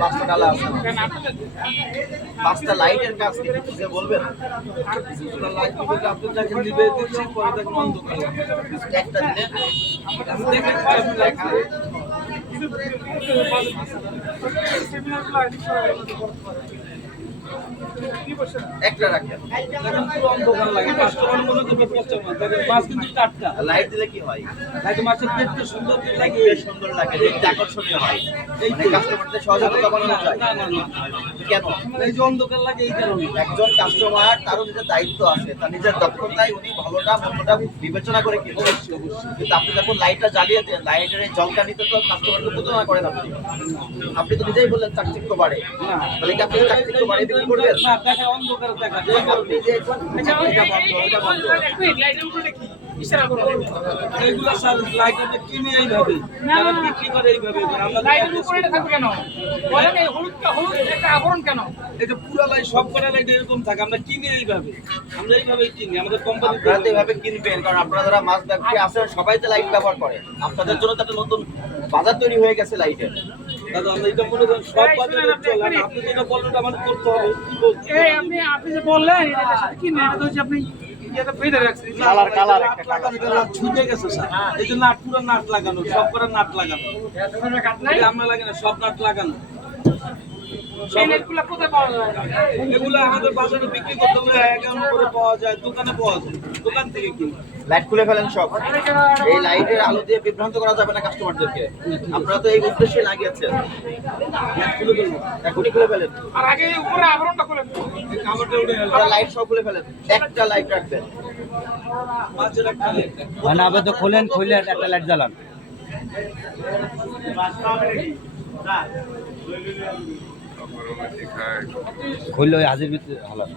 পাঁচটা ডালা আছে, পাঁচটা লাইটের কাজ কি কিছু বলবেন? লাইট থেকে আপনি দেখেন নিবে দিচ্ছি, পরে দেখেন অন্ধকার একটা দিলে দেখেন আপনি দেখা একটা রাখেন, দেখেন পুরো অন্ধকার লাগে। কাস্টমার মনে করবে পচা মাছ, দেখেন মাছ কিন্তু টাটকা। লাইট দিলে কি হয়? লাইট মাছের দেখতে সুন্দর লাগে, দেখতে সুন্দর লাগে, দেখতে আকর্ষণীয় হয়, মানে কাস্টমারদের সহযোগিতা বানানো যায়। না না না, কেন? এই যে অন্ধকার লাগে এই কারণে। একজন কাস্টমার তারও নিজের দায়িত্ব আছে, তার নিজের দক্ষতায় উনি ভালোটা মন্দটা বিবেচনা করে কিনবে। কিন্তু আপনি যখন লাইটটা জ্বালিয়ে দেন, লাইটের এই জলকানিতে তো কাস্টমারকে প্রতারণা করেন আপনি। আপনি তো নিজেই বললেন চাকচিক্য বাড়ে, না তাহলে কি আপনি চাকচিক্য বাড়ে বিক্রি করবেন? না, দেখা অন্ধকার দেখা যায় এই কারণে। আপনি যে এটা বন্ধ, এটা বন্ধ। এইগুলা স্যার লাইটার কিনে এইভাবে, যারা বিক্রি করে এইভাবে, আমরা এটা পুরা লাইট সব করা লাইট এরকম থাকে, আমরা কিনে এইভাবে, আমরা এইভাবেই কিনি আমাদের কোম্পানি। আপনারা তো এভাবে কিনবেন, কারণ আপনারা যারা মাছ ব্যবসায়ী আছেন সবাই তো লাইট ব্যবহার করে, আপনাদের জন্য তো একটা নতুন বাজার তৈরি হয়ে গেছে লাইটের। দাদা আমরা এটা মনে করেন সব বাজারে চলে, আপনি যেটা বললেন এটা আমাদের করতে হবে। কি বলছেন আপনি যে বললেন কি না, এটা হচ্ছে আপনি কালার কালার একটা লাগানো, এটা নাট ছুটে গেছে স্যার, এই যে নাট পুরো নাট লাগানো, সব করে নাট লাগানো, এটা আমরা লাগানো সব নাট লাগানো। এগুলো আমাদের বাজারে বিক্রি করতে হলে 11 করে পাওয়া যায়, দোকানে পাওয়া যায়, দোকান থেকে কিনি। লাইট খুলে ফেলেন সব, এই লাইটের আলো দিয়ে বিভ্রান্ত করা যাবে না কাস্টমারদেরকে, আপনারা তো এই উদ্দেশ্যে লাগিয়েছেন। খুলে ফেলবো, এখনই খুলে ফেলেন, আর আগে উপরে আবরণটা খুলে কামড়টা উঠে গেল। লাইট সব খুলে ফেলেন, একটা লাইট রাখবেন। মাছের একটা লাইট। মানে আপনি তো খোলেন, খুলে একটা লাইট জ্বালান। খুললে ওই হাজির ভিতরে হালান।